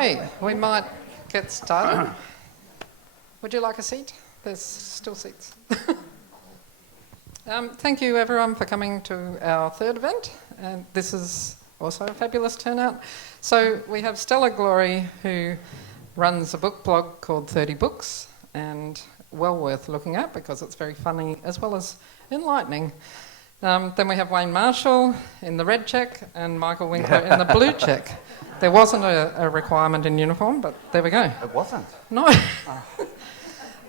Okay, we might get started. Would you like a seat? There's still seats. Thank you everyone for coming to our third event, and this is also a fabulous turnout. So we have Stella Glory, who runs a book blog called 30 Books, and well worth looking at because it's very funny as well as enlightening. Then we have Wayne Marshall in the red check and Michael Winkler in the blue check. There wasn't a requirement in uniform, but there we go. It wasn't? No.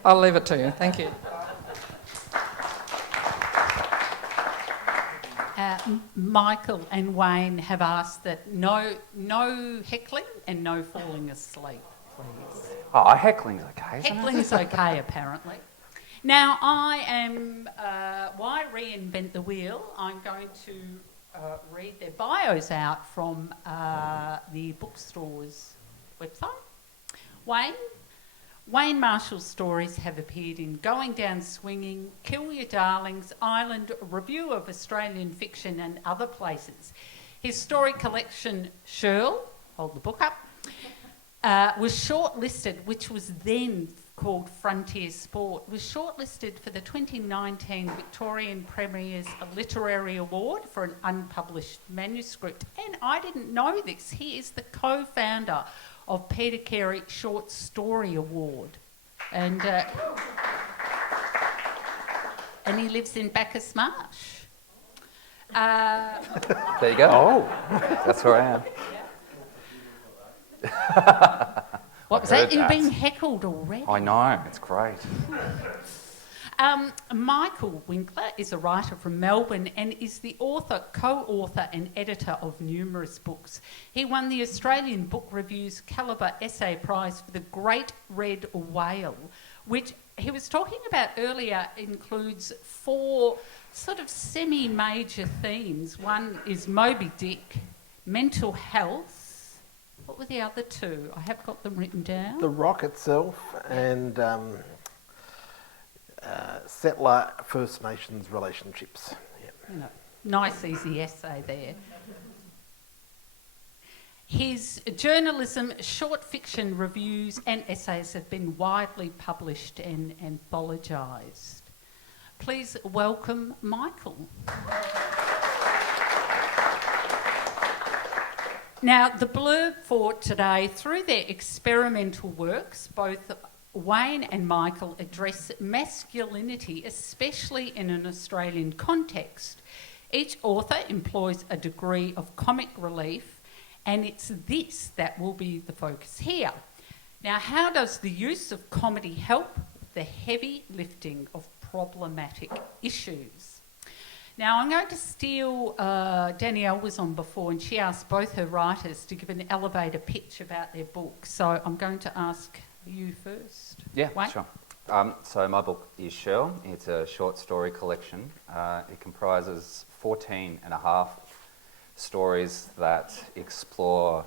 I'll leave it to you. Thank you. Michael and Wayne have asked that no heckling and no falling asleep, please. Oh, heckling's okay, isn't Heckling is okay, apparently. Now, why reinvent the wheel? I'm going to read their bios out from the bookstore's website. Wayne Marshall's stories have appeared in Going Down Swinging, Kill Your Darlings, Island, Review of Australian Fiction and other places. His story collection, Shirl, hold the book up, was shortlisted, which was then called Frontier Sport, was shortlisted for the 2019 Victorian Premier's Literary Award for an unpublished manuscript. And I didn't know this. He is the co-founder of Peter Carey Short Story Award. And he lives in Bacchus Marsh. There you go. Oh, that's where I am. What was that? You're being heckled already. I know, it's great. Michael Winkler is a writer from Melbourne and is the co-author and editor of numerous books. He won the Australian Book Review's Calibre Essay Prize for The Great Red Whale, which he was talking about earlier includes 4 sort of semi-major themes. One is Moby Dick, mental health. What were the other 2? I have got them written down. The rock itself and settler First Nations relationships. Yep. Nice easy essay there. His journalism, short fiction reviews and essays have been widely published and anthologised. Please welcome Michael. Now, the blurb for today, through their experimental works, both Wayne and Michael address masculinity, especially in an Australian context. Each author employs a degree of comic relief, and it's this that will be the focus here. Now, how does the use of comedy help with the heavy lifting of problematic issues? Now, I'm going to steal, Danielle was on before and she asked both her writers to give an elevator pitch about their book. So I'm going to ask you first. Yeah, Wayne? sure. So my book is Shirl. It's a short story collection. It comprises 14 and a half stories that explore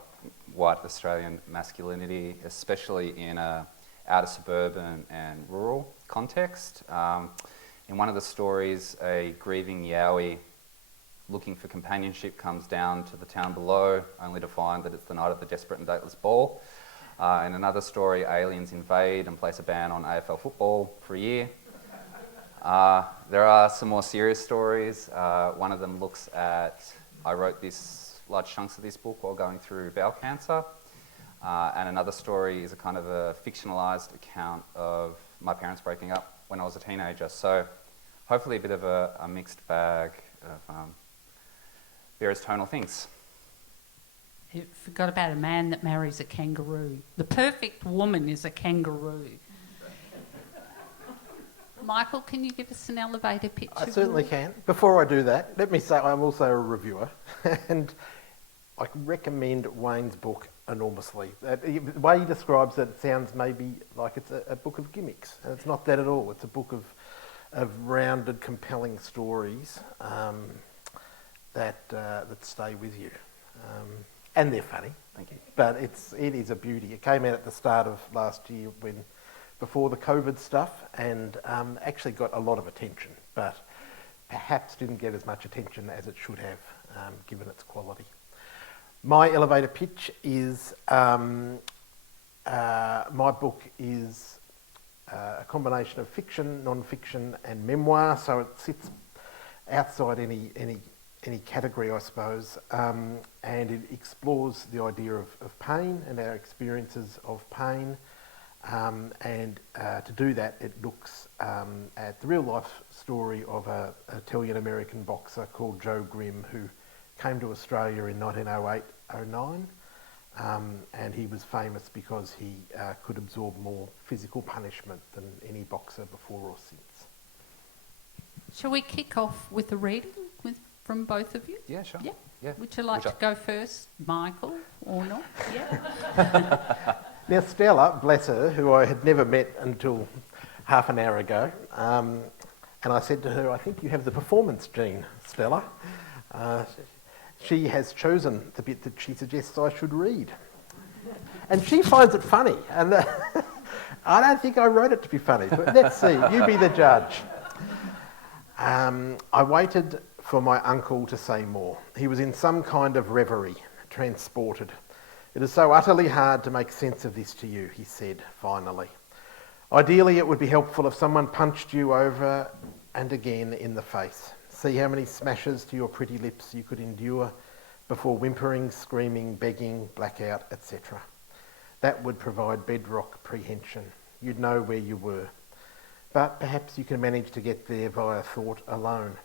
white Australian masculinity, especially in a outer suburban and rural context. In one of the stories, a grieving Yowie looking for companionship comes down to the town below, only to find that it's the night of the Desperate and Dateless Ball. In another story, aliens invade and place a ban on AFL football for a year. There are some more serious stories. One of them looks at, I wrote large chunks of this book while going through bowel cancer. And another story is a kind of a fictionalised account of my parents breaking up when I was a teenager. So hopefully a bit of a mixed bag of various tonal things. You forgot about a man that marries a kangaroo. The perfect woman is a kangaroo. Michael, can you give us an elevator pitch? I certainly can. Before I do that, let me say I'm also a reviewer and I recommend Wayne's book enormously. The way he describes it, it sounds maybe like it's a book of gimmicks, and it's not that at all. It's a book of rounded, compelling stories that stay with you. And they're funny. Thank you. But it is a beauty. It came out at the start of last year before the COVID stuff, and actually got a lot of attention, but perhaps didn't get as much attention as it should have, given its quality. My elevator pitch is My book is a combination of fiction, non-fiction and memoir, so it sits outside any category, I suppose, and it explores the idea of pain and our experiences of pain. And to do that, it looks at the real-life story of an Italian-American boxer called Joe Grimm, who came to Australia in 1908-09, and he was famous because he could absorb more physical punishment than any boxer before or since. Shall we kick off with a reading from both of you? Yeah, sure. Yeah. Yeah. Would you like to go first, Michael, or not? Yeah. Now Stella, bless her, who I had never met until half an hour ago, and I said to her, I think you have the performance gene, Stella. She has chosen the bit that she suggests I should read. And she finds it funny, and I don't think I wrote it to be funny, but let's see, you be the judge. I waited for my uncle to say more. He was in some kind of reverie, transported. It is so utterly hard to make sense of this to you, he said, finally. Ideally, it would be helpful if someone punched you over and again in the face. See how many smashes to your pretty lips you could endure before whimpering, screaming, begging, blackout, etc. That would provide bedrock prehension. You'd know where you were. But perhaps you can manage to get there via thought alone.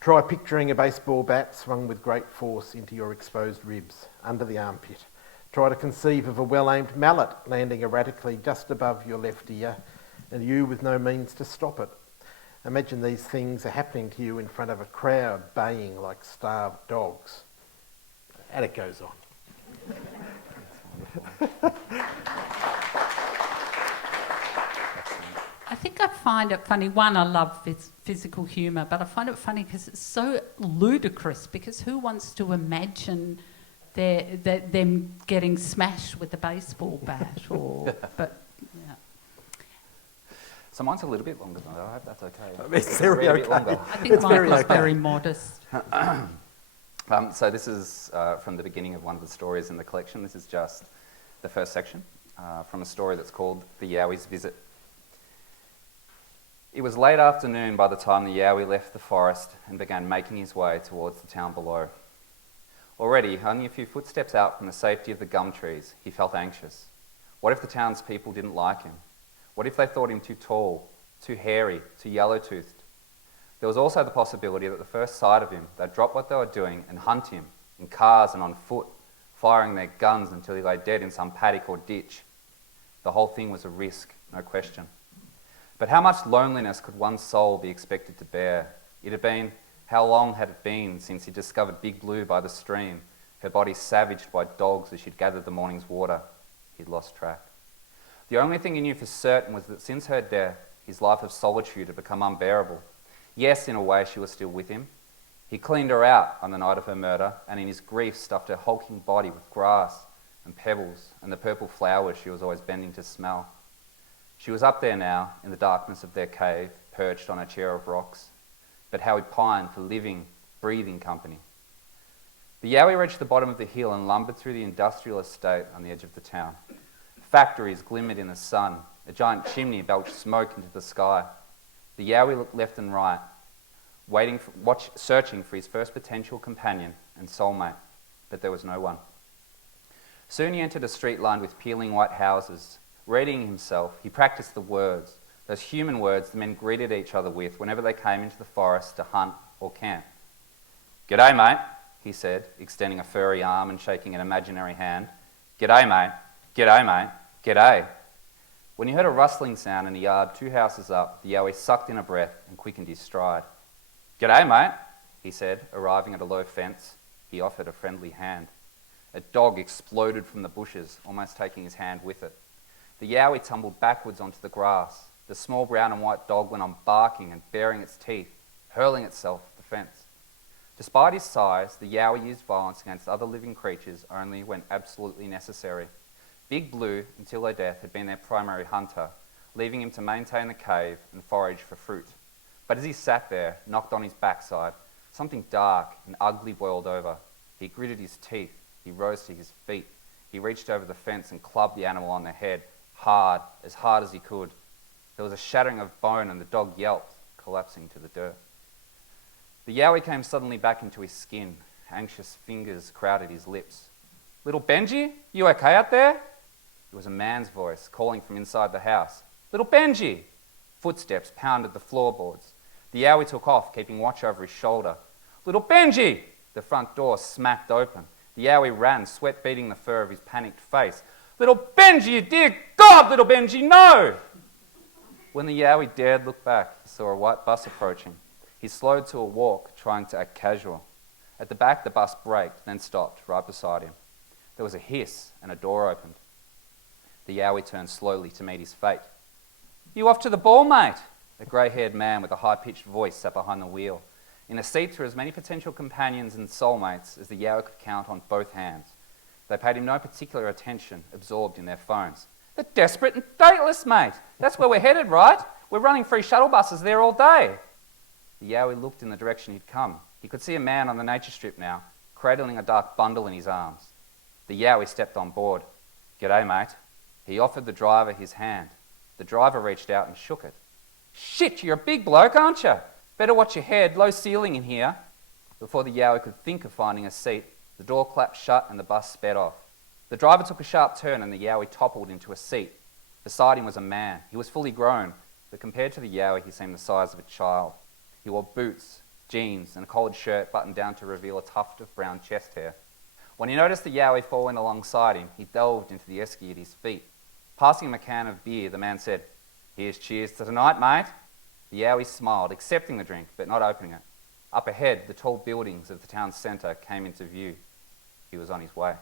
Try picturing a baseball bat swung with great force into your exposed ribs, under the armpit. Try to conceive of a well-aimed mallet landing erratically just above your left ear, and you with no means to stop it. Imagine these things are happening to you in front of a crowd baying like starved dogs. And it goes on. I think I find it funny. One, I love physical humour, but I find it funny because it's so ludicrous, because who wants to imagine them getting smashed with a baseball bat? But yeah. So mine's a little bit longer than that. I hope that's okay. It's very A bit okay. longer. I think Michael's okay. very modest. So this is from the beginning of one of the stories in the collection. This is just the first section from a story that's called The Yowie's Visit. It was late afternoon by the time the Yowie left the forest and began making his way towards the town below. Already, only a few footsteps out from the safety of the gum trees, he felt anxious. What if the townspeople didn't like him? What if they thought him too tall, too hairy, too yellow-toothed? There was also the possibility that at the first sight of him, they'd drop what they were doing and hunt him, in cars and on foot, firing their guns until he lay dead in some paddock or ditch. The whole thing was a risk, no question. But how much loneliness could one's soul be expected to bear? How long had it been since he discovered Big Blue by the stream, her body savaged by dogs as she'd gathered the morning's water? He'd lost track. The only thing he knew for certain was that since her death, his life of solitude had become unbearable. Yes, in a way, she was still with him. He cleaned her out on the night of her murder, and in his grief stuffed her hulking body with grass and pebbles and the purple flowers she was always bending to smell. She was up there now, in the darkness of their cave, perched on a chair of rocks. But how he pined for living, breathing company. The Yowie reached the bottom of the hill and lumbered through the industrial estate on the edge of the town. Factories glimmered in the sun. A giant chimney belched smoke into the sky. The Yowie looked left and right, searching for his first potential companion and soulmate, but there was no one. Soon he entered a street lined with peeling white houses. Readying himself, he practiced the words, those human words the men greeted each other with whenever they came into the forest to hunt or camp. "G'day, mate," he said, extending a furry arm and shaking an imaginary hand. "G'day, mate. G'day, mate. G'day." When he heard a rustling sound in the yard 2 houses up, the Yowie sucked in a breath and quickened his stride. "G'day, mate," he said, arriving at a low fence. He offered a friendly hand. A dog exploded from the bushes, almost taking his hand with it. The Yowie tumbled backwards onto the grass. The small brown and white dog went on barking and baring its teeth, hurling itself at the fence. Despite his size, the Yowie used violence against other living creatures only when absolutely necessary. Big Blue, until her death, had been their primary hunter, leaving him to maintain the cave and forage for fruit. But as he sat there, knocked on his backside, something dark and ugly boiled over. He gritted his teeth. He rose to his feet. He reached over the fence and clubbed the animal on the head, hard as he could. There was a shattering of bone and the dog yelped, collapsing to the dirt. The yowie came suddenly back into his skin. Anxious fingers crowded his lips. "Little Benji, you okay out there?" It was a man's voice calling from inside the house. "Little Benji!" Footsteps pounded the floorboards. The yowie took off, keeping watch over his shoulder. "Little Benji!" The front door smacked open. The yowie ran, sweat beading the fur of his panicked face. "Little Benji, dear God, little Benji, no!" When the yowie dared look back, he saw a white bus approaching. He slowed to a walk, trying to act casual. At the back, the bus braked, then stopped, right beside him. There was a hiss, and a door opened. The yowie turned slowly to meet his fate. "You off to the ball, mate?" A grey-haired man with a high-pitched voice sat behind the wheel. In a seat were as many potential companions and soulmates as the yowie could count on both hands. They paid him no particular attention, absorbed in their phones. "The Desperate and Dateless, mate! That's where we're headed, right? We're running free shuttle buses there all day." The yowie looked in the direction he'd come. He could see a man on the nature strip now, cradling a dark bundle in his arms. The yowie stepped on board. "G'day, mate." He offered the driver his hand. The driver reached out and shook it. "Shit, you're a big bloke, aren't you? Better watch your head, low ceiling in here." Before the yowie could think of finding a seat, the door clapped shut and the bus sped off. The driver took a sharp turn and the yowie toppled into a seat. Beside him was a man. He was fully grown, but compared to the yowie, he seemed the size of a child. He wore boots, jeans, and a collared shirt buttoned down to reveal a tuft of brown chest hair. When he noticed the yowie falling alongside him, he delved into the esky at his feet. Passing him a can of beer, the man said, "Here's cheers to tonight, mate." The yowie smiled, accepting the drink, but not opening it. Up ahead, the tall buildings of the town's centre came into view. He was on his way.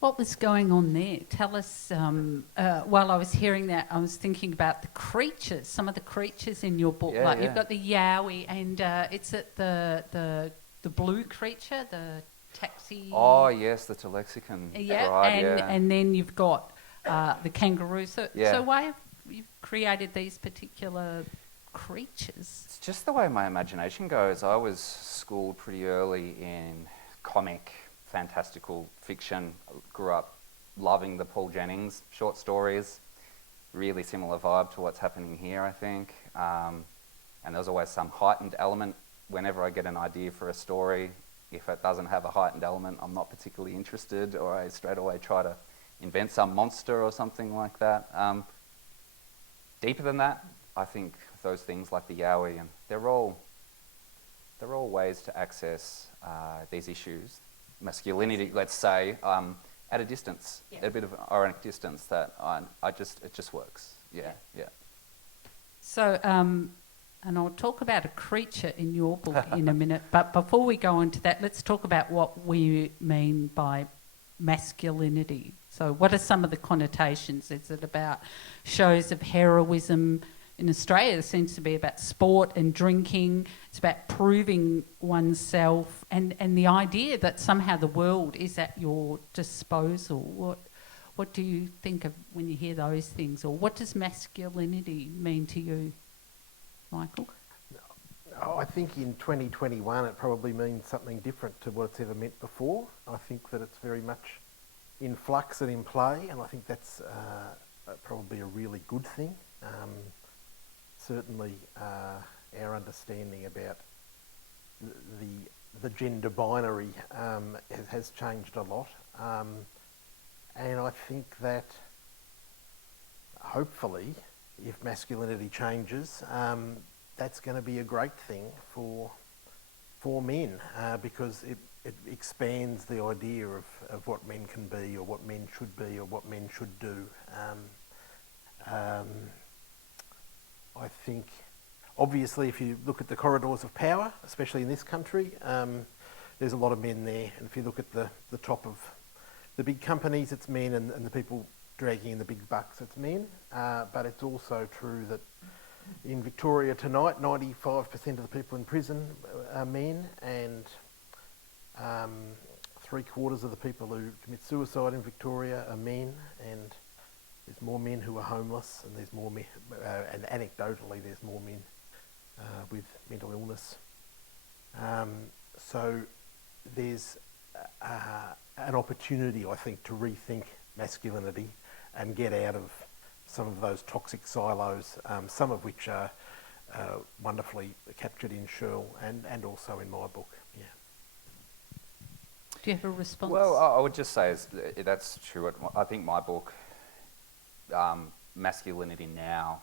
What was going on there? Tell us, while I was hearing that, I was thinking about the creatures, some of the creatures in your book. Yeah. You've got the yowie and it's at the blue creature, the taxi. Oh, yes, the Telexican ride, and then you've got the kangaroo. So why have you created these particular creatures? It's just the way my imagination goes. I was schooled pretty early in comic, fantastical fiction. I grew up loving the Paul Jennings short stories. Really similar vibe to what's happening here, I think. And there's always some heightened element whenever I get an idea for a story. If it doesn't have a heightened element, I'm not particularly interested, or I straight away try to invent some monster or something like that. Deeper than that, I think those things like the yowie, and they're all ways to access these issues, masculinity, let's say, at a distance, at a bit of an ironic distance that it just works. Yeah. So, and I'll talk about a creature in your book in a minute, but before we go on to that, let's talk about what we mean by masculinity. So what are some of the connotations? Is it about shows of heroism? In Australia, it seems to be about sport and drinking. It's about proving oneself and the idea that somehow the world is at your disposal. What do you think of when you hear those things? Or what does masculinity mean to you, Michael? I think in 2021 it probably means something different to what it's ever meant before. I think that it's very much in flux and in play, and I think that's probably a really good thing. Certainly our understanding about the gender binary has changed a lot, and I think that hopefully if masculinity changes, that's going to be a great thing for men, because it expands the idea of what men can be, or what men should be, or what men should do. I think, obviously, if you look at the corridors of power, especially in this country, there's a lot of men there. And if you look at the top of the big companies, it's men, and the people dragging in the big bucks, it's men. But it's also true that in Victoria tonight, 95% of the people in prison are men, and 3/4 of the people who commit suicide in Victoria are men, and there's more men who are homeless, and there's more men, and anecdotally there's more men with mental illness So there's an opportunity, I think, to rethink masculinity and get out of some of those toxic silos, some of which are wonderfully captured in Shirl and also in my book. Yeah. Do you have a response? Well, I would just say that's true. I think my book, Masculinity Now,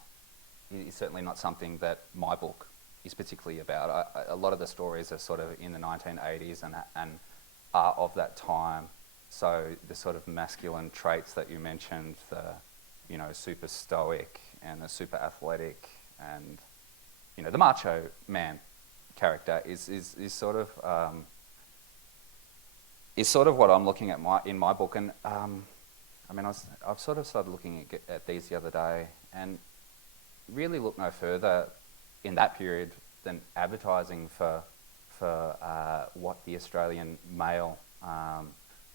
is certainly not something that my book is particularly about. A lot of the stories are sort of in the 1980s and are of that time. So the sort of masculine traits that you mentioned, the, you know, super stoic and the super athletic and, you know, the macho man character is sort of what I'm looking at in my book. And I mean, I've sort of started looking at these the other day and really look no further in that period than advertising for what the Australian male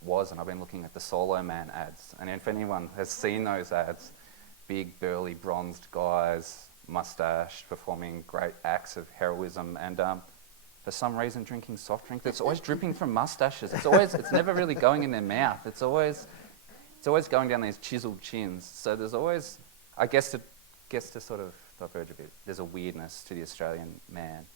was. And I've been looking at the Solo Man ads. And if anyone has seen those ads, big, burly, bronzed guys, mustached, performing great acts of heroism, and for some reason drinking soft drink that's always dripping from mustaches. It's never really going in their mouth. It's always going down these chiseled chins. So there's always, I guess to sort of diverge a bit, there's a weirdness to the Australian man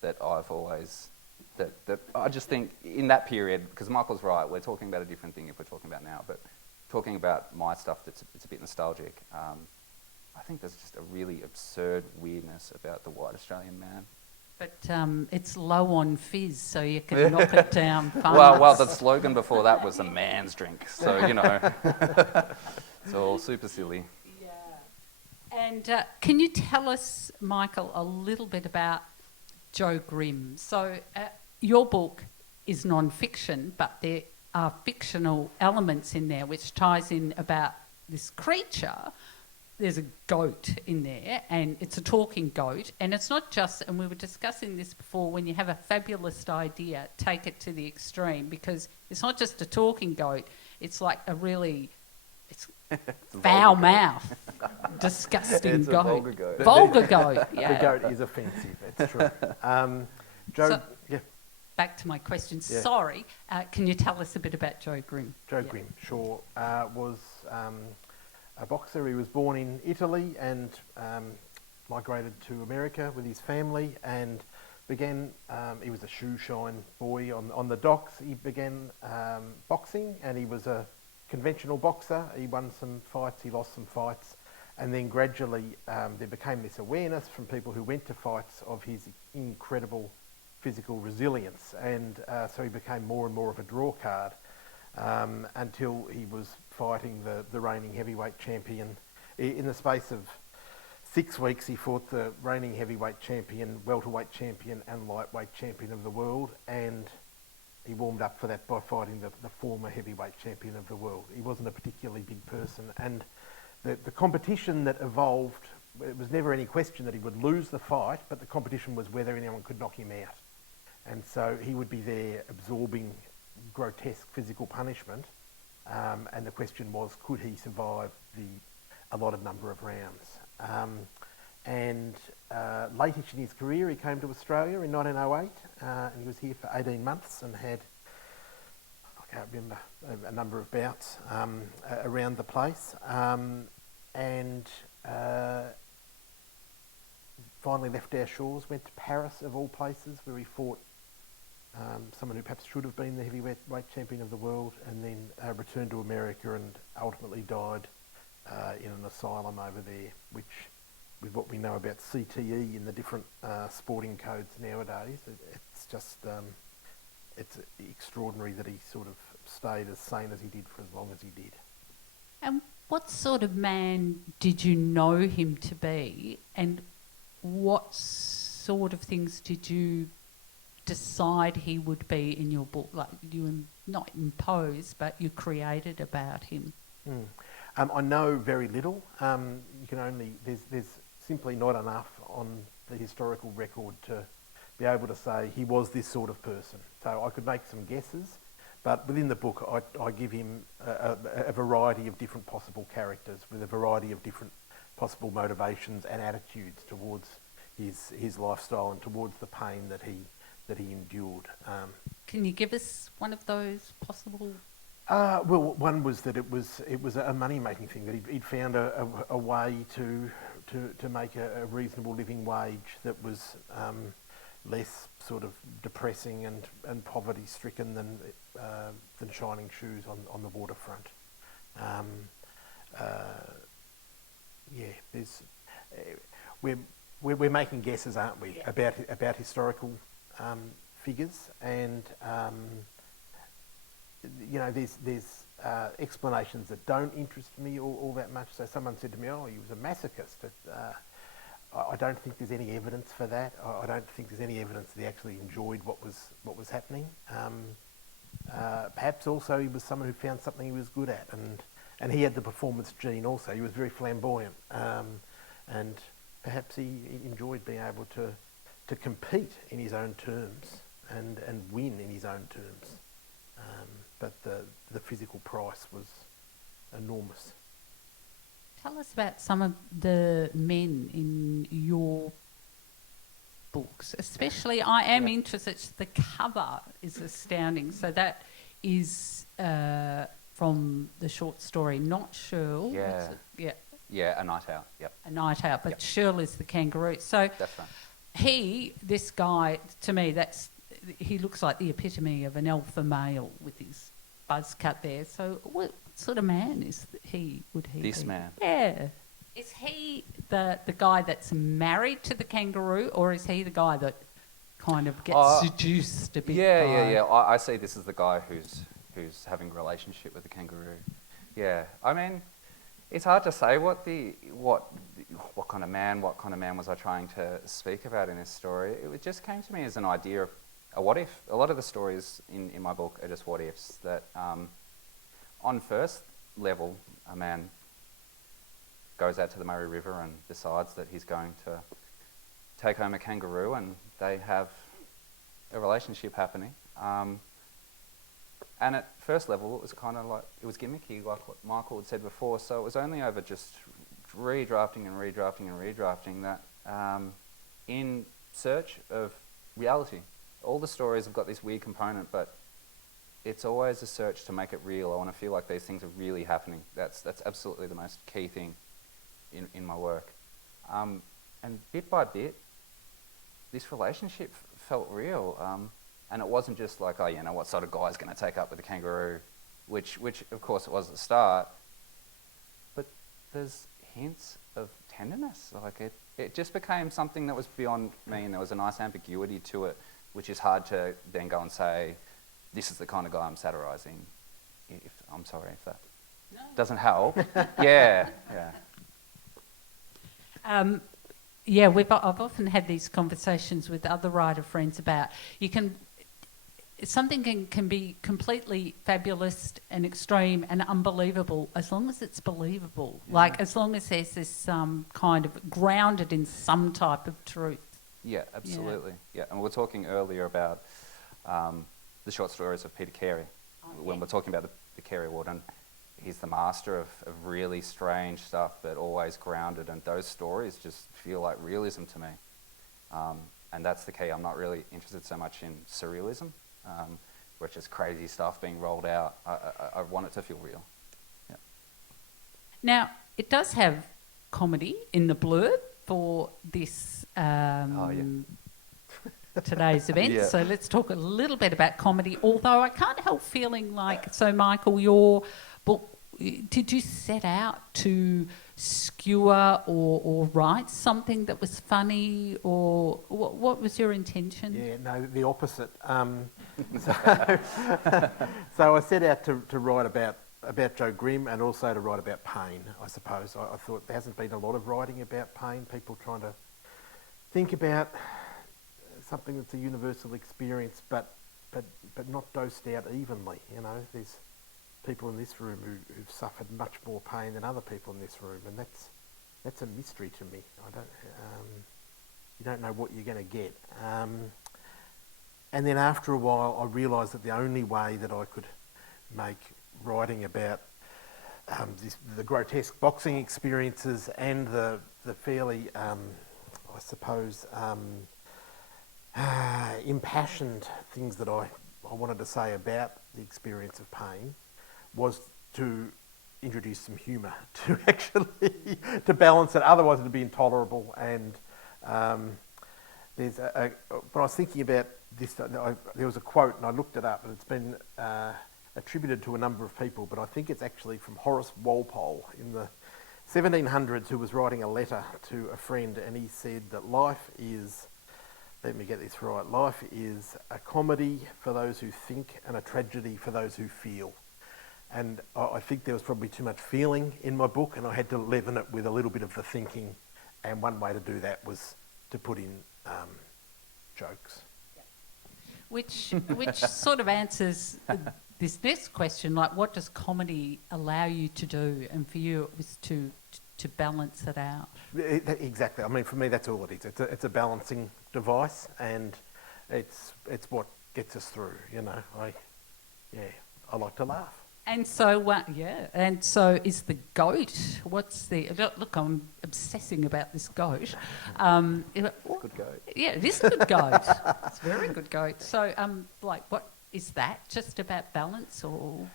that I've always, that I just think in that period, because Michael's right, we're talking about a different thing if we're talking about now, but talking about my stuff it's a bit nostalgic, I think there's just a really absurd weirdness about the white Australian man. But it's low on fizz, so you can knock it down fast. Well, the slogan before that was a man's drink, so, you know, it's all super silly. Yeah. And can you tell us, Michael, a little bit about Joe Grimm? So your book is non-fiction, but there are fictional elements in there which ties in about this creature. There's a goat in there, and it's a talking goat, and it's not just, and we were discussing this before, when you have a fabulous idea, take it to the extreme, because it's not just a talking goat, it's like a really, it's foul mouth, disgusting it's goat. A vulgar goat. Vulgar goat, yeah. The goat is offensive, it's true. Joe, So- yeah, Back to my question, Yeah. sorry, can you tell us a bit about Joe Grimm? Joe Yeah. Grimm, sure, was a boxer. He was born in Italy and migrated to America with his family and began, he was a shoe shine boy on the docks. He began boxing, and he was a conventional boxer. He won some fights, he lost some fights, and then gradually there became this awareness from people who went to fights of his incredible physical resilience, and so he became more and more of a draw card until he was fighting the reigning heavyweight champion. In the space of 6 weeks, he fought the reigning heavyweight champion, welterweight champion and lightweight champion of the world, and he warmed up for that by fighting the former heavyweight champion of the world. He wasn't a particularly big person, and the competition that evolved, it was never any question that he would lose the fight, but the competition was whether anyone could knock him out. And so he would be there absorbing grotesque physical punishment, and the question was, could he survive the allotted number of rounds? Late in his career, he came to Australia in 1908, and he was here for 18 months and had, I can't remember, a number of bouts around the place, and finally left our shores, went to Paris of all places, where he fought someone who perhaps should have been the heavyweight champion of the world, and then returned to America and ultimately died in an asylum over there, which, with what we know about CTE in the different sporting codes nowadays, it's just, it's extraordinary that he sort of stayed as sane as he did for as long as he did. And what sort of man did you know him to be, and what sort of things did you decide he would be in your book? Like, you not impose, but you created about him. I know very little. You can only, there's simply not enough on the historical record to be able to say he was this sort of person. So I could make some guesses, but within the book I give him a variety of different possible characters with a variety of different possible motivations and attitudes towards his lifestyle and towards the pain that he he endured. Can you give us one of those possible? Well, one was that it was a money-making thing, that he'd found a way to make a reasonable living wage that was less sort of depressing and poverty-stricken than shining shoes on the waterfront. There's we're making guesses, aren't we, about historical figures, and there's explanations that don't interest me all that much. So someone said to me, "Oh, he was a masochist." I don't think there's any evidence for that. I don't think there's any evidence that he actually enjoyed what was happening. Perhaps also he was someone who found something he was good at, and he had the performance gene also. He was very flamboyant, and perhaps he enjoyed being able to compete in his own terms and win in his own terms. But the physical price was enormous. Tell us about some of the men in your books. Especially, I am interested, the cover is astounding. So that is from the short story, not Shirl. Yeah, A Night Out, yep. A Night Out, but Shirl is the kangaroo. So That's right. this guy, to me, he looks like the epitome of an alpha male with his buzz cut there. So what sort of man is he? Would he This be? man. Yeah. Is he the guy that's married to the kangaroo, or is he the guy that kind of gets seduced a bit? Yeah. I see this as the guy who's having a relationship with the kangaroo. Yeah, I mean, it's hard to say what kind of man was I trying to speak about in this story. It just came to me as an idea of a what if. A lot of the stories in my book are just what ifs that, on first level, a man goes out to the Murray River and decides that he's going to take home a kangaroo, and they have a relationship happening. And at first level, it was kind of like, it was gimmicky, like what Michael had said before. So it was only over just redrafting that, in search of reality. All the stories have got this weird component, but it's always a search to make it real. I want to feel like these things are really happening. That's absolutely the most key thing in my work. And bit by bit, this relationship felt real. And it wasn't just like, what sort of guy's going to take up with a kangaroo, which of course it was at the start. But there's hints of tenderness. Like it just became something that was beyond me, and there was a nice ambiguity to it, which is hard to then go and say, this is the kind of guy I'm satirising. I'm sorry if that doesn't help. Yeah. I've often had these conversations with other writer friends about something can be completely fabulous and extreme and unbelievable as long as it's believable. Yeah. Like as long as there's this kind of grounded in some type of truth. Yeah, absolutely. Yeah, and we were talking earlier about the short stories of Peter Carey. When we're talking about the Carey Award, and he's the master of really strange stuff, but always grounded, and those stories just feel like realism to me. And that's the key. I'm not really interested so much in surrealism, where it's just crazy stuff being rolled out. I want it to feel real. Yeah. Now, it does have comedy in the blurb for this today's event. Yeah. So let's talk a little bit about comedy, although I can't help feeling like, so Michael, your book, did you set out to skewer or write something that was funny, or what was your intention? Yeah, no, the opposite. So I set out to write about Joe Grimm, and also to write about pain, I suppose. I thought there hasn't been a lot of writing about pain, people trying to think about something that's a universal experience, but not dosed out evenly. There's people in this room who've suffered much more pain than other people in this room, and that's a mystery to me. You don't know what you're going to get. And then after a while, I realised that the only way that I could make writing about the grotesque boxing experiences and the fairly, I suppose, impassioned things that I wanted to say about the experience of pain was to introduce some humour to actually to balance it. Otherwise, it'd be intolerable. And when I was thinking about this, there was a quote, and I looked it up, and it's been attributed to a number of people, but I think it's actually from Horace Walpole in the 1700s, who was writing a letter to a friend, and he said that life is, let me get this right, life is a comedy for those who think and a tragedy for those who feel. And I think there was probably too much feeling in my book, and I had to leaven it with a little bit of the thinking. And one way to do that was to put in jokes. Which sort of answers this next question, like what does comedy allow you to do? And for you, it was to balance it out. Exactly. I mean, for me, that's all it is. It's a balancing device, and it's what gets us through. You know, I like to laugh. And so, and so is the goat. What's the... Look, I'm obsessing about this goat. Good goat. Yeah, it is a good goat. It's a very good goat. So, like, what is that? Just about balance or...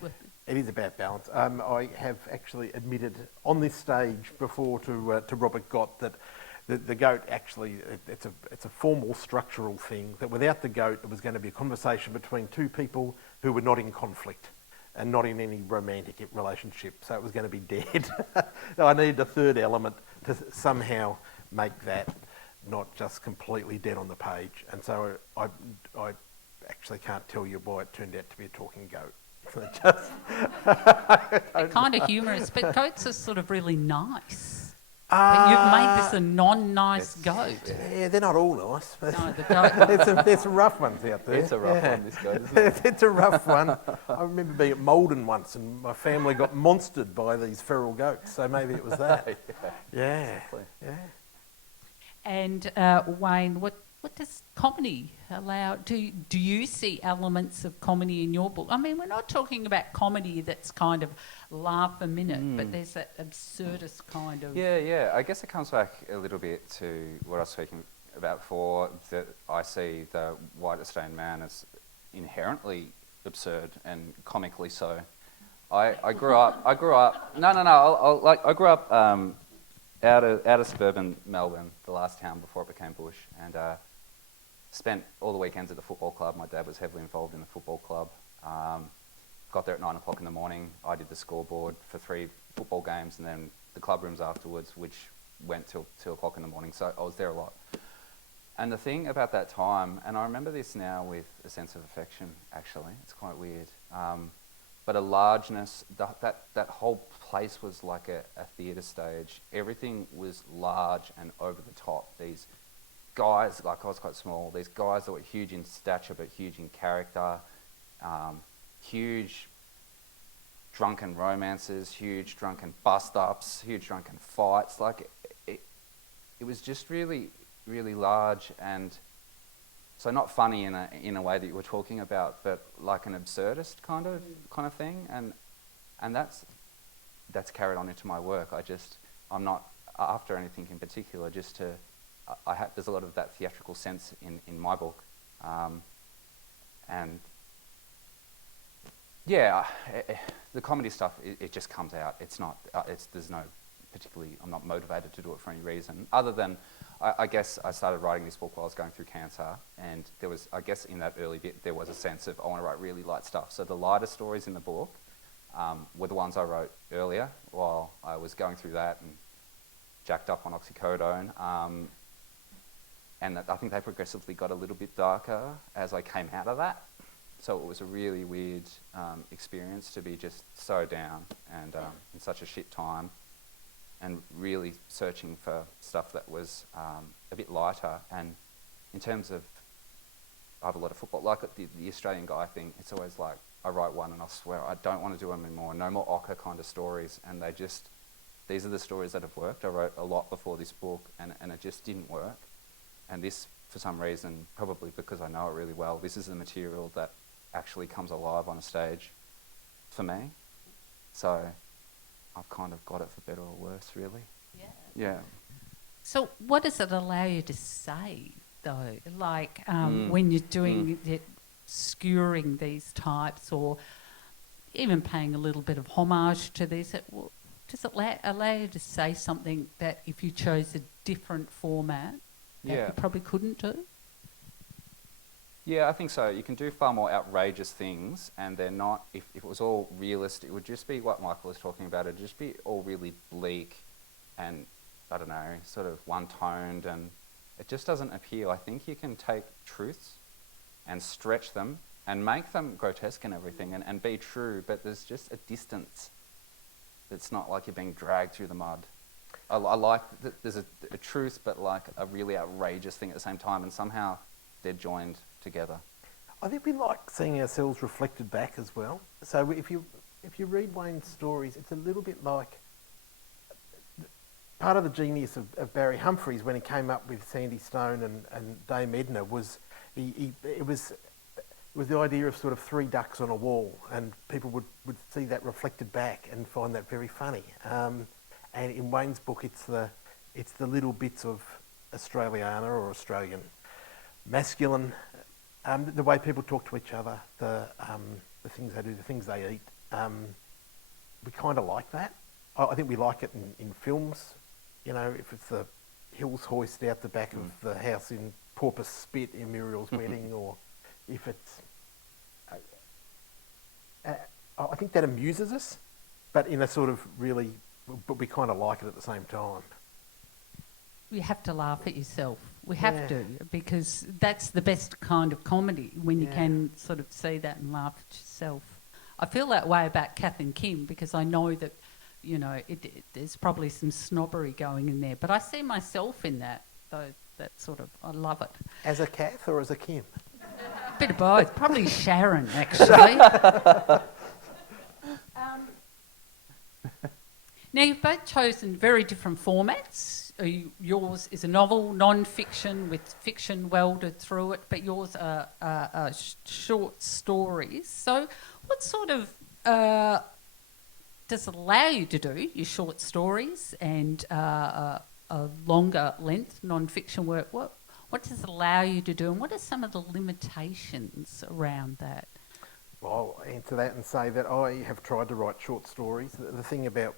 It is about balance. I have actually admitted on this stage before to Robert Gott that the goat actually, it's a formal structural thing, that without the goat it was going to be a conversation between two people who were not in conflict and not in any romantic relationship, so it was going to be dead. I needed a third element to somehow make that not just completely dead on the page, and so I actually can't tell you why it turned out to be a talking goat. Kind of humorous, but goats are sort of really nice. But you've made this a non-nice goat. Yeah, they're not all nice. But No, the goat. there's some rough ones out there. It's a rough one, this goat, isn't it? It's a rough one. I remember being at Malden once, and my family got monstered by these feral goats. So maybe it was that. Yeah. Exactly. Yeah. And Wayne, what does comedy allow? Do you see elements of comedy in your book? I mean, we're not talking about comedy that's kind of laugh a minute, but there's that absurdist kind of... Yeah. I guess it comes back a little bit to what I was speaking about before, that I see the white Australian man as inherently absurd and comically so. I grew up... I grew up out of suburban Melbourne, the last town before it became bush, and spent all the weekends at the football club. My dad was heavily involved in the football club. Got there at 9 o'clock in the morning. I did the scoreboard for 3 football games, and then the club rooms afterwards, which went till 2 o'clock in the morning. So I was there a lot. And the thing about that time, and I remember this now with a sense of affection, actually, it's quite weird, but a largeness, that whole place was like a theatre stage. Everything was large and over the top. These guys, like I was quite small, these guys that were huge in stature but huge in character, huge drunken romances, huge drunken bust-ups, huge drunken fights. Like it was just really, really large, and so not funny in a way that you were talking about, but like an absurdist kind of thing, and that's carried on into my work. I'm not after anything in particular, just to there's a lot of that theatrical sense in my book, and yeah, the comedy stuff it just comes out. It's not there's no particularly, I'm not motivated to do it for any reason other than I guess I started writing this book while I was going through cancer, and there was, I guess in that early bit there was a sense of I want to write really light stuff. So the lighter stories in the book were the ones I wrote earlier while I was going through that and jacked up on oxycodone. And I think they progressively got a little bit darker as I came out of that. So it was a really weird experience to be just so down and in such a shit time, and really searching for stuff that was a bit lighter. And in terms of, I have a lot of football, like the Australian guy thing, it's always like, I write one and I swear I don't want to do them anymore, no more ochre kind of stories, and these are the stories that have worked. I wrote a lot before this book and it just didn't work. And this, for some reason, probably because I know it really well, this is the material that actually comes alive on a stage for me. So I've kind of got it for better or worse, really. Yeah. Yeah. So what does it allow you to say? though, like when you're doing it, skewering these types, or even paying a little bit of homage to this. Does it allow you to say something that if you chose a different format that you probably couldn't do? Yeah, I think so. You can do far more outrageous things, and they're not, if it was all realist, it would just be what Michael was talking about. It would just be all really bleak and, I don't know, sort of one-toned, and it just doesn't appeal. I think you can take truths and stretch them and make them grotesque and everything and be true, but there's just a distance. It's not like you're being dragged through the mud. I like that there's a truth, but like a really outrageous thing at the same time, and somehow they're joined together. I think we like seeing ourselves reflected back as well. So if you read Wayne's stories, it's a little bit like part of the genius of Barry Humphries when he came up with Sandy Stone and Dame Edna was it was the idea of sort of three ducks on a wall, and people would see that reflected back and find that very funny. And in Wayne's book, it's the little bits of Australiana or Australian masculine, the way people talk to each other, the things they do, the things they eat. We kind of like that. I think we like it in films. You know, if it's the Hills hoist out the back of the house in Porpoise Spit in Muriel's wedding, or if it's... I think that amuses us, but in a sort of really... But we kind of like it at the same time. You have to laugh at yourself. We have to, because that's the best kind of comedy, when you can sort of see that and laugh at yourself. I feel that way about Kath and Kim, because I know that, you know, there's probably some snobbery going in there, but I see myself in that, though. That sort of, I love it. As a Kath or as a Kim? Bit of both. Probably Sharon, actually. Now, you've both chosen very different formats. Yours is a novel, non-fiction, with fiction welded through it, but yours are short stories. So what sort of does it allow you to do, your short stories and a longer length non-fiction work? What does it allow you to do, and what are some of the limitations around that? Well, I'll answer that and say that I have tried to write short stories. The thing about...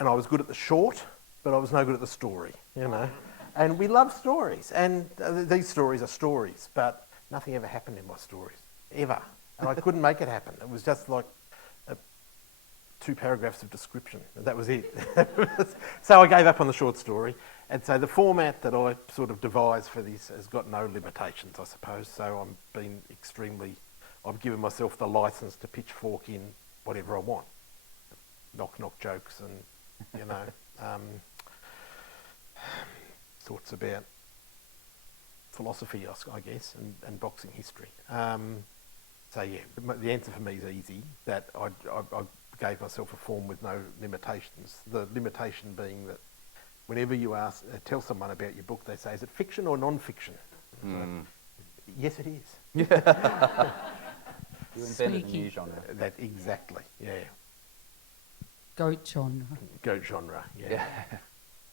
and I was good at the short, but I was no good at the story, you know. And we love stories, and these stories are stories, but nothing ever happened in my stories, ever. And I couldn't make it happen. It was just like 2 paragraphs of description, and that was it. So I gave up on the short story, and so the format that I sort of devised for this has got no limitations, I suppose. So I've given myself the license to pitchfork in whatever I want. Knock jokes and, you know, thoughts about philosophy, I guess, and boxing history. So yeah, the answer for me is easy, that I gave myself a form with no limitations. The limitation being that whenever you tell someone about your book, they say, is it fiction or non-fiction? So, yes, it is. You invented a new genre. That exactly, yeah. Goat genre. Goat genre, yeah.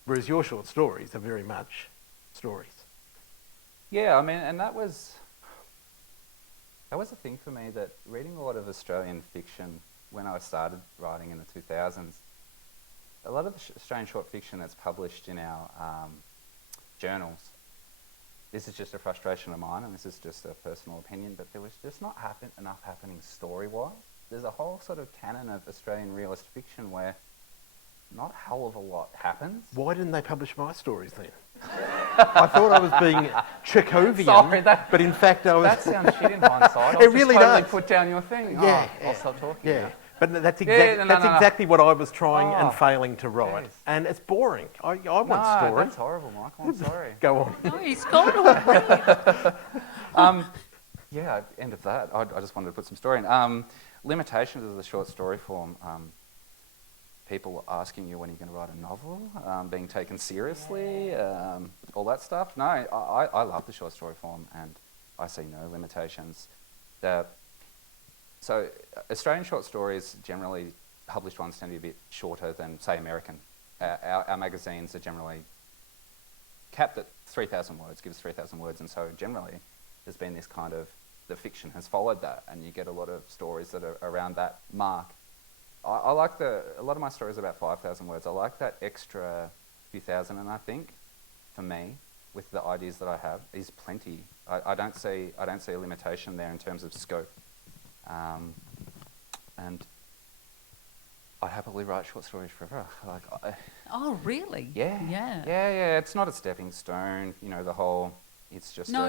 Whereas your short stories are very much stories. Yeah, I mean, and that was a thing for me, that reading a lot of Australian fiction when I started writing in the 2000s, a lot of the Australian short fiction that's published in our journals, this is just a frustration of mine, and this is just a personal opinion, but there was just not enough happening story-wise. There's a whole sort of canon of Australian realist fiction where not a hell of a lot happens. Why didn't they publish my stories then? I thought I was being Chekhovian, Sorry, but in fact I was... That sounds shit in hindsight. It really totally does. Put down your thing. Yeah, I'll stop talking. Yeah, now. but that's No. exactly what I was trying and Oh, failing to write. geez. And it's boring. I want No, story. that's horrible, Michael. I'm sorry. Go on. No, he's gone already. Yeah, end of that. I just wanted to put some story in. Limitations of the short story form. People asking you when you're going to write a novel, being taken seriously, all that stuff. No, I love the short story form, and I see no limitations. So Australian short stories, generally published ones, tend to be a bit shorter than, say, American. Our magazines are generally capped at 3,000 words, gives 3,000 words, and so generally there's been this kind of, the fiction has followed that, and you get a lot of stories that are around that mark. I like a lot of my stories are about 5,000 words. I like that extra few thousand, and I think, for me, with the ideas that I have, is plenty. I don't see a limitation there in terms of scope, and I happily write short stories forever. Oh, really? Yeah. Yeah. It's not a stepping stone. The whole. It's just No.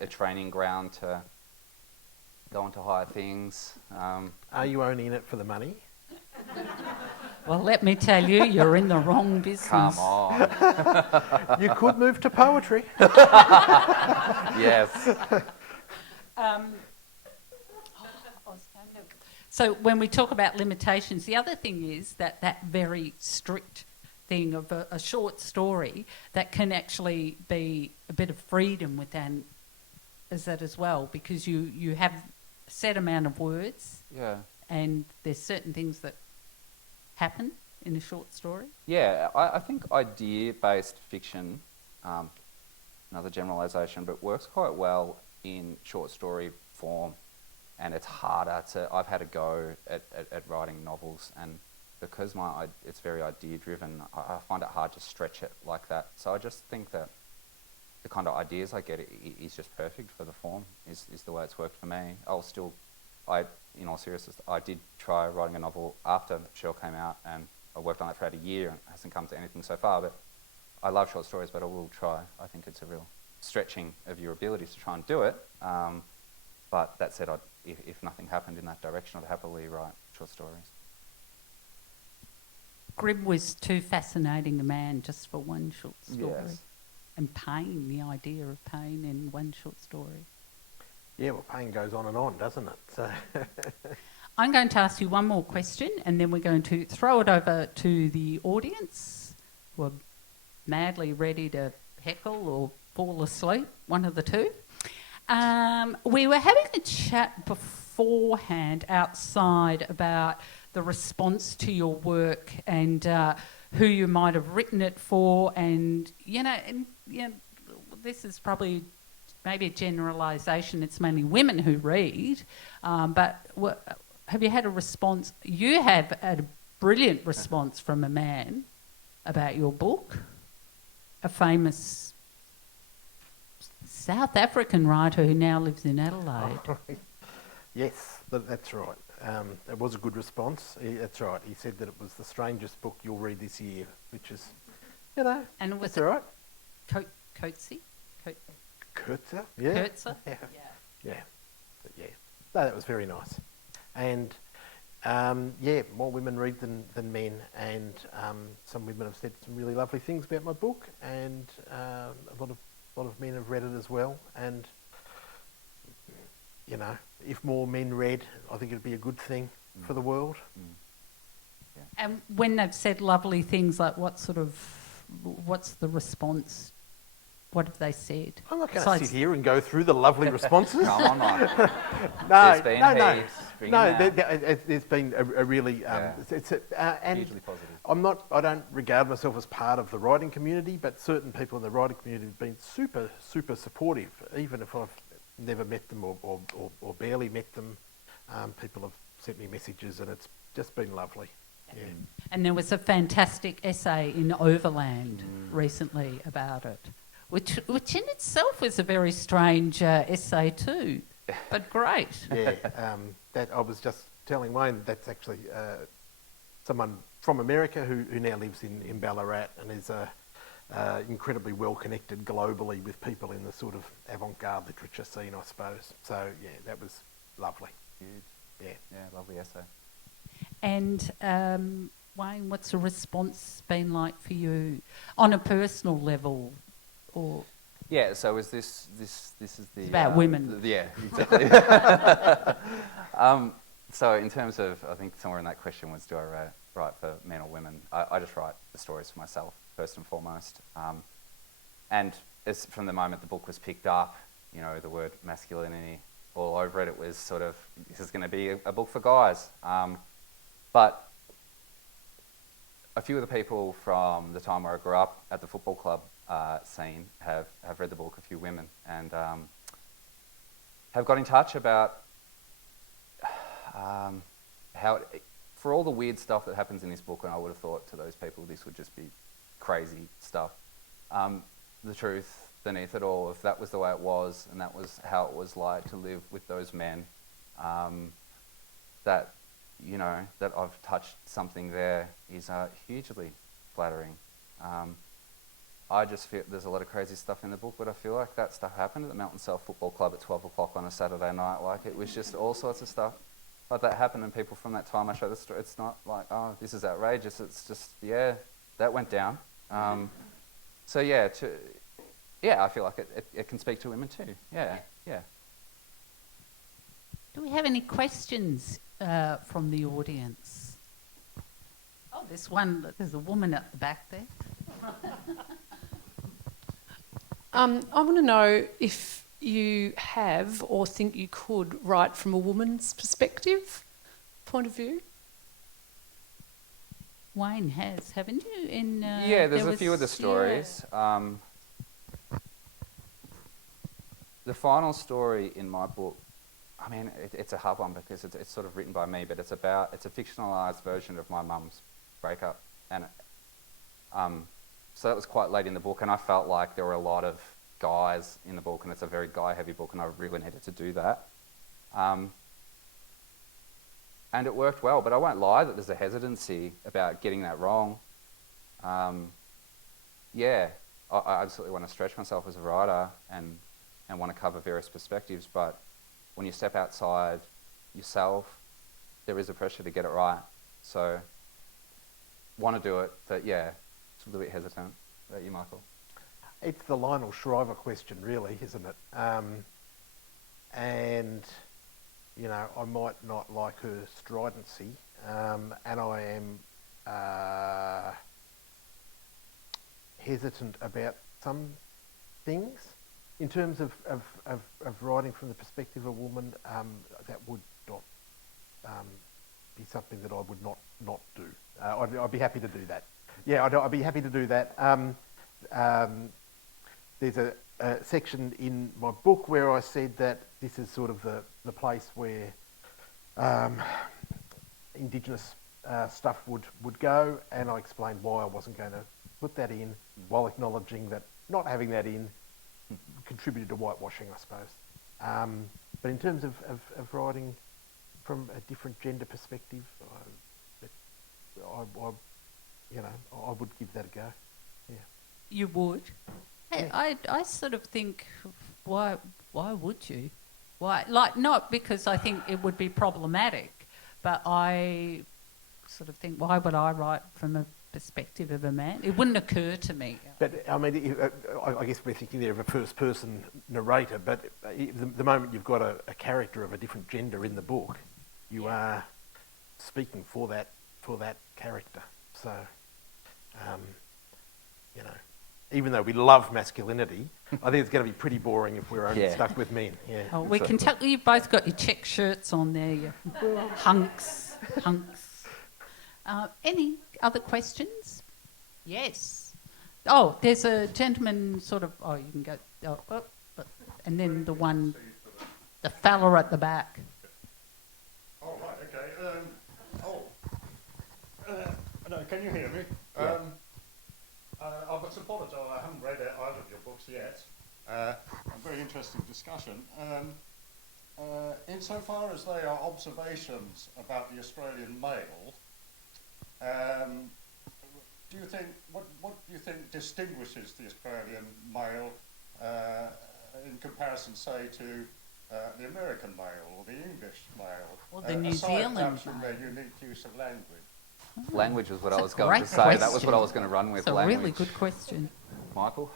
a training ground to go on to higher things. Are you only in it for the money? Well, let me tell you, you're in the wrong business. Come on. You could move to poetry. Yes. So when we talk about limitations, the other thing is that very strict thing of a short story that can actually be a bit of freedom within is that as well, because you have a set amount of words, Yeah. and there's certain things that happen in a short story. Yeah, I think idea-based fiction, another generalisation, but works quite well in short story form, and it's harder to. I've had a go at writing novels, and because it's very idea-driven, I find it hard to stretch it like that. So I just think that the kind of ideas I get is just perfect for the form. Is the way it's worked for me. In all seriousness, I did try writing a novel after Shell came out, and I worked on it for about a year, and it hasn't come to anything so far, but I love short stories, but I will try. I think it's a real stretching of your abilities to try and do it. But that said, if nothing happened in that direction, I'd happily write short stories. Grimm was too fascinating a man just for one short story. Yes. And pain, the idea of pain in one short story. Yeah, well, pain goes on and on, doesn't it? So I'm going to ask you one more question, and then we're going to throw it over to the audience who are madly ready to heckle or fall asleep, one of the two. We were having a chat beforehand outside about the response to your work and who you might have written it for, and this is probably maybe a generalisation. It's mainly women who read, but have you had a response? You have had a brilliant response from a man about your book, a famous South African writer who now lives in Adelaide. yes, that's right. It was a good response. That's right. He said that it was the strangest book you'll read this year, which is, and it was that's all right. Coatsy? Kurtzer? Yeah. Kurtzer? Yeah. But yeah. No, that was very nice. And more women read than men, and some women have said some really lovely things about my book, and a lot of men have read it as well. And if more men read, I think it'd be a good thing for the world. Yeah. And when they've said lovely things, like what's the response? What have they said? I'm not going to sit here and go through the lovely responses. Come on, Mike. No. There's been a really and hugely positive. I don't regard myself as part of the writing community, but certain people in the writing community have been super, super supportive, even if I've never met them or barely met them. People have sent me messages, and it's just been lovely. Yeah. And there was a fantastic essay in Overland recently about it, which in itself was a very strange essay too, but great. Yeah, that I was just telling Wayne, that's actually someone from America who now lives in Ballarat and is incredibly well connected globally with people in the sort of avant-garde literature scene, I suppose. So yeah, that was lovely. Huge. Yeah, lovely essay. And Wayne, what's the response been like for you on a personal level, or? Yeah, so is this is the... It's about women. Yeah, exactly. So in terms of, I think somewhere in that question was, do I write for men or women? I just write the stories for myself, first and foremost. And from the moment the book was picked up, the word masculinity all over it, it was sort of, this is going to be a book for guys. But a few of the people from the time where I grew up at the football club scene have read the book, a few women, and have got in touch about how, for all the weird stuff that happens in this book, and I would have thought to those people this would just be crazy stuff, the truth beneath it all, if that was the way it was and that was how it was like to live with those men, that, you know, that I've touched something there is hugely flattering. I just feel there's a lot of crazy stuff in the book, but I feel like that stuff happened at the Melton South Football Club at 12 o'clock on a Saturday night. Like, it was just all sorts of stuff like that happened, and people from that time I show the story. It's not like, oh, this is outrageous. It's just, yeah, that went down. So yeah, I feel like it can speak to women too. Yeah. Do we have any questions from the audience? Oh, there's a woman at the back there. I want to know if you have or think you could write from a woman's perspective, point of view. Wayne has, haven't you? Yeah, there's a few of the stories. Yeah. The final story in my book, I mean, it's a hard one because it's sort of written by me, but it's a fictionalised version of my mum's breakup, and so that was quite late in the book, and I felt like there were a lot of guys in the book, and it's a very guy-heavy book, and I really needed to do that. And it worked well, but I won't lie that there's a hesitancy about getting that wrong. I absolutely want to stretch myself as a writer and want to cover various perspectives, but when you step outside yourself, there is a pressure to get it right. So, want to do it, but yeah, it's a little bit hesitant. About you, Michael? It's the Lionel Shriver question, really, isn't it? And, you know, I might not like her stridency, and I am hesitant about some things. In terms of writing from the perspective of a woman, that would not be something that I would not do. I'd be happy to do that. Yeah, I'd be happy to do that. There's a section in my book where I said that this is sort of the place where Indigenous stuff would go, and I explained why I wasn't going to put that in, while acknowledging that not having that in contributed to whitewashing, I suppose. But in terms of writing from a different gender perspective, I would give that a go. Yeah. You would? Hey, I sort of think, why would you? Why? Like, not because I think it would be problematic, but I sort of think, why would I write from a perspective of a man? It wouldn't occur to me. But, I mean, I guess we're thinking there of a first-person narrator, but the moment you've got a character of a different gender in the book, you are speaking for that character. So, you know, even though we love masculinity, I think it's going to be pretty boring if we're only stuck with men. Yeah. Oh, we can tell you've both got your check shirts on there, your hunks. Any other questions? Yes. Oh, there's a gentleman sort of... Oh, you can go... and then the fella at the back. Oh, right, okay. No, can you hear me? Yeah. I must apologise, I haven't read either of your books yet. A very interesting discussion. Insofar as they are observations about the Australian male, do you think what do you think distinguishes the Australian male in comparison, say, to the American male or the English male? Or the New aside Zealand perhaps from male. their unique use of language. Language was what I was a going to great say. That was question. what I was going to run with. It's a language. really good question. Michael?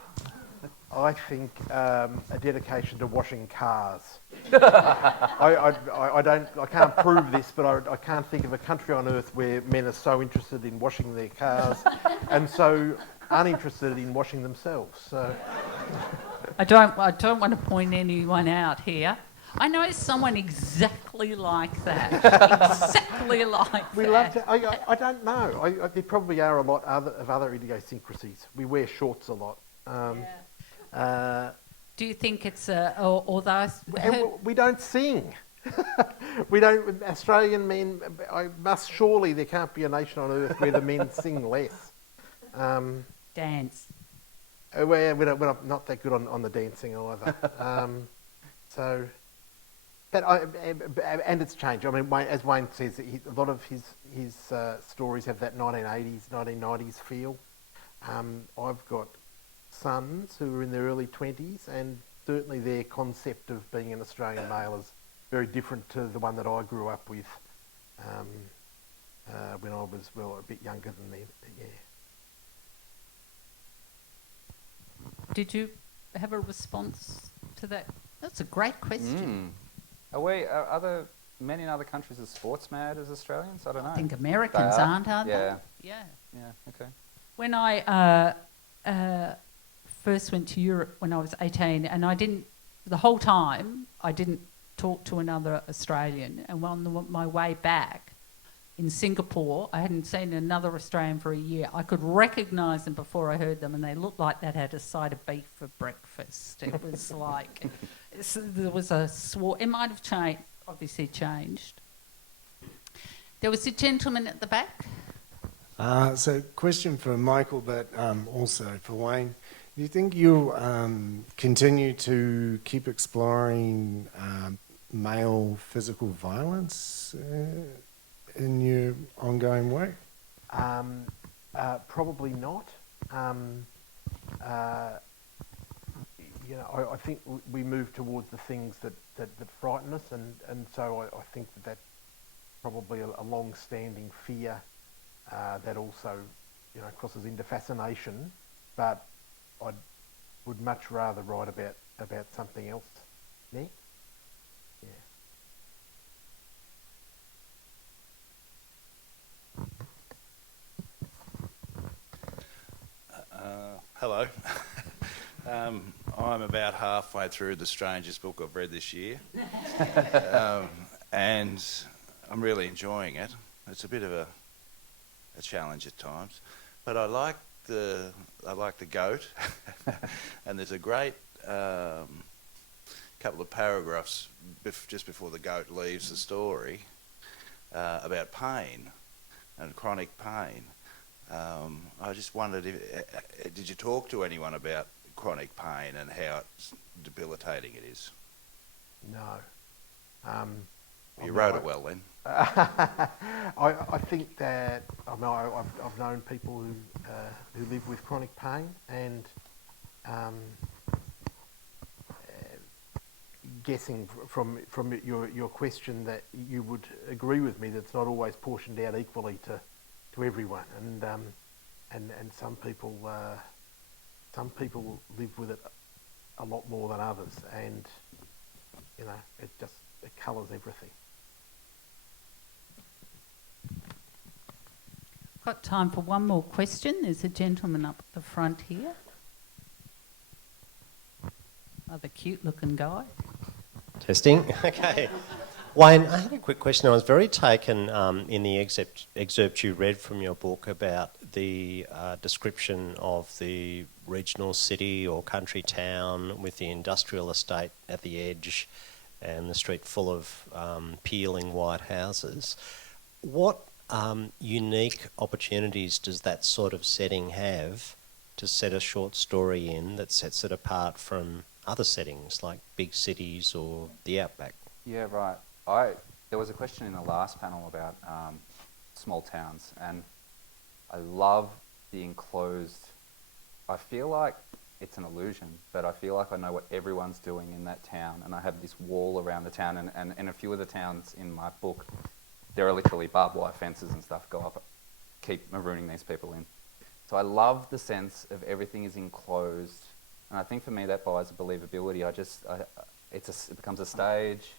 I think a dedication to washing cars. I can't prove this, but I can't think of a country on earth where men are so interested in washing their cars and so uninterested in washing themselves. So I don't want to point anyone out here. I know someone exactly like that. Exactly like We that. love to. I don't know. There probably are a lot of other idiosyncrasies. We wear shorts a lot. Do you think it's although And we don't sing. We don't. Australian men. Surely there can't be a nation on earth where the men sing less. dance? We're not that good on the dancing either. And it's changed. I mean, as Wayne says, a lot of his stories have that 1980s, 1990s feel. I've got sons who are in their early 20s, and certainly their concept of being an Australian male is very different to the one that I grew up with when I was, a bit younger than them. Yeah. Did you have a response to that? That's a great question. Are there men in other countries as sports mad as Australians? I don't know. I think Americans aren't they? Yeah. Yeah. Yeah, okay. When I first went to Europe when I was 18, and the whole time I didn't talk to another Australian, and on my way back in Singapore, I hadn't seen another Australian for a year. I could recognise them before I heard them, and they looked like they'd had a side of beef for breakfast. It was like, there was a it might have changed, obviously changed. There was a gentleman at the back. So question for Michael, but also for Wayne. Do you think you'll continue to keep exploring male physical violence in your ongoing work? Probably not. I think we move towards the things that frighten us, and so I think that's probably a long-standing fear that also, crosses into fascination. But I would much rather write about something else. Nick? Yeah. Hello. I'm about halfway through the strangest book I've read this year, and I'm really enjoying it. It's a bit of a challenge at times, but I like the goat, and there's a great couple of paragraphs just before the goat leaves the story about pain and chronic pain. I just wondered, did you talk to anyone about chronic pain and how debilitating it is? No. You wrote it well then. I think that I've known people who live with chronic pain, and guessing from your question that you would agree with me that it's not always portioned out equally to everyone, and some people live with it a lot more than others, and it colours everything. Got time for one more question. There's a gentleman up at the front here. Another cute-looking guy. Testing. Okay. Wayne, I had a quick question. I was very taken in the excerpt you read from your book about the description of the regional city or country town with the industrial estate at the edge and the street full of peeling white houses. What unique opportunities does that sort of setting have to set a short story in that sets it apart from other settings like big cities or the outback? Yeah, right. There was a question in the last panel about small towns, and I love the enclosed. I feel like it's an illusion, but I feel like I know what everyone's doing in that town, and I have this wall around the town, and in a few of the towns in my book, there are literally barbed wire fences and stuff go up, keep marooning these people in. So I love the sense of everything is enclosed, and I think for me that buys believability. It becomes a stage.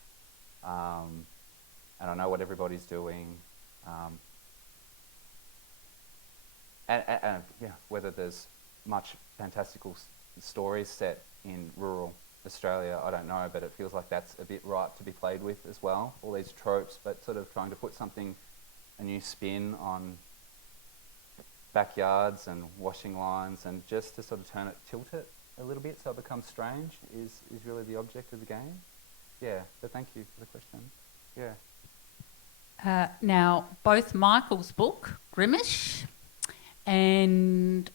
And I know what everybody's doing, and whether there's much fantastical stories set in rural Australia, I don't know, but it feels like that's a bit ripe to be played with as well. All these tropes, but sort of trying to put a new spin on backyards and washing lines, and just to sort of tilt it a little bit so it becomes strange is really the object of the game. Yeah, but thank you for the question. Yeah. Now, both Michael's book, Grimish, and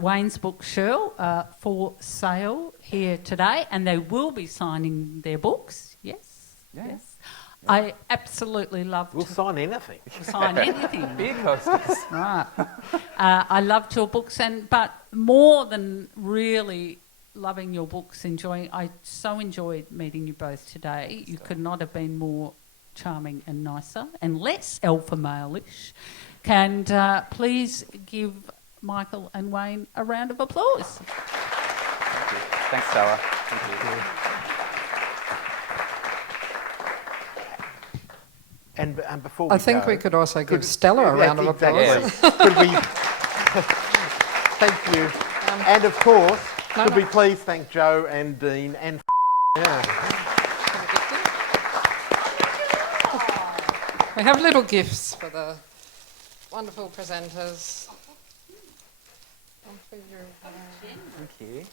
Wayne's book, Shirl, are for sale here today, and they will be signing their books. Yes? Yeah. Yes. I absolutely love We'll sign anything. sign anything. Beer coasters. Right. I loved your books, but more than really loving your books, I so enjoyed meeting you both today. You could not have been more charming and nicer and less alpha male-ish. And please give Michael and Wayne a round of applause. Thank you. Thanks, Stella. Thank you. And before we I think go, we could also give Stella a round of applause. Exactly. Could we? Thank you. And of course, could we please thank Joe and Dean and We have little gifts for the wonderful presenters. One for you. Thank you.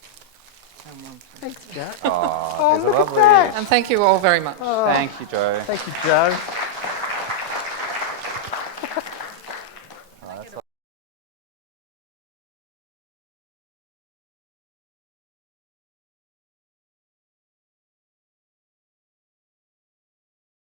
And one for Thanks, Joe. Oh, these are look at lovely. that. And thank you all very much. Thank you, Joe. Thank you, Joe.